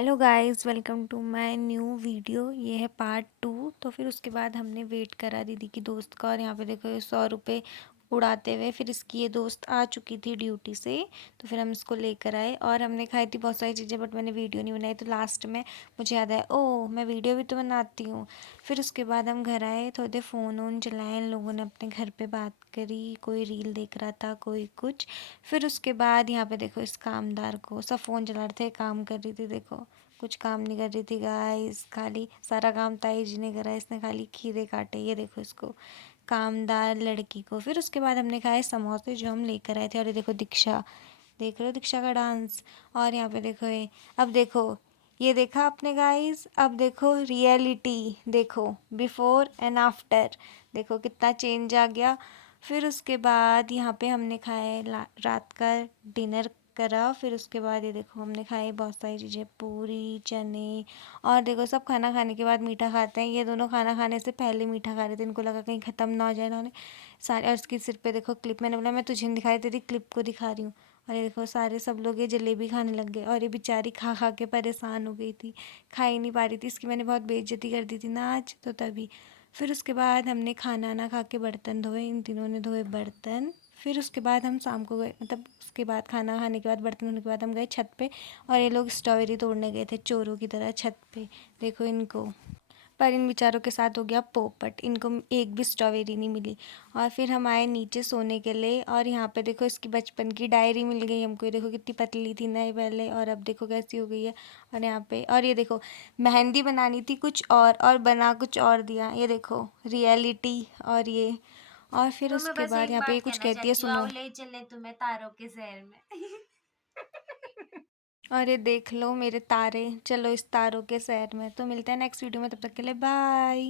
Hello guys, welcome to my new video. ये है part 2। तो फिर उसके बाद हमने वेट करा दीदी की दोस्त का, और यहाँ पे देखो ये 100 रुपये उड़ाते हुए फिर इसकी ये दोस्त आ चुकी थी ड्यूटी से। तो फिर हम इसको लेकर आए और हमने खाई थी बहुत सारी चीज़ें, बट मैंने वीडियो नहीं बनाई। तो लास्ट में मुझे याद आया, ओह मैं वीडियो भी तो बनाती हूँ। फिर उसके बाद हम घर आए, थोड़ी देर फ़ोन वोन चलाए, इन लोगों ने अपने घर पे बात करी, कोई रील देख रहा था, कोई कुछ। फिर उसके बाद यहाँ पे देखो इस कामदार को, सब फ़ोन चला रहे थे, काम कर रही थी, देखो कुछ काम नहीं कर रही थी गाइस, खाली सारा काम ताई जी ने करा, इसने खाली खीरे काटे, ये देखो इसको, कामदार लड़की को। फिर उसके बाद हमने खाए समोसे जो हम लेकर आए थे, और ये देखो दीक्षा, देख रहे हो दीक्षा का डांस। और यहाँ पे देखो ये, अब देखो ये देखा आपने गाइस, अब देखो रियलिटी, देखो बिफोर एंड आफ्टर, देखो कितना चेंज आ गया। फिर उसके बाद यहाँ पे हमने खाए रात का डिनर करा। फिर उसके बाद ये देखो हमने खाई बहुत सारी चीज़ें, पूरी चने। और देखो सब खाना खाने के बाद मीठा खाते हैं, ये दोनों खाना खाने से पहले मीठा खा रहे थे, इनको लगा कहीं ख़त्म ना हो जाए इन्होंने सारे। और इसके सिर पे देखो क्लिप, मैंने बोला मैं तुझे नहीं दिखाई, तेरी क्लिप को दिखा रही हूँ। और ये देखो सारे सब लोग ये जलेबी खाने लग गए, और ये बेचारी खा खा के परेशान हो गई थी, खा ही नहीं पा रही थी, इसकी मैंने बहुत बेइज्जती कर दी थी ना आज, तो तभी। फिर उसके बाद हमने खाना ना खा के बर्तन धोए, इन तीनों ने धोए बर्तन। फिर उसके बाद हम शाम को गए, मतलब उसके बाद खाना खाने के बाद बर्तन धोने के बाद हम गए छत पे, और ये लोग स्ट्रॉबेरी तोड़ने गए थे चोरों की तरह छत पे, देखो इनको। पर इन बेचारों के साथ हो गया पोपट, इनको एक भी स्ट्रॉबेरी नहीं मिली। और फिर हम आए नीचे सोने के लिए, और यहाँ पे देखो इसकी बचपन की डायरी मिल गई हमको, ये देखो कितनी पतली थी ना ये पहले, और अब देखो कैसी हो गई है। और यहाँ पे, और ये देखो मेहंदी बनानी थी कुछ और बना कुछ और दिया, ये देखो रियलिटी। और ये, और फिर तो मैं उसके बस बाद एक यहाँ पे ये बात कुछ कहना कहती है, चाहती हूँ, सुनो। आओ ले चले तुम्हें तारों के शहर में। और ये देख लो मेरे तारे, चलो इस तारों के शहर में। तो मिलते हैं नेक्स्ट वीडियो में, तब तक के लिए बाय।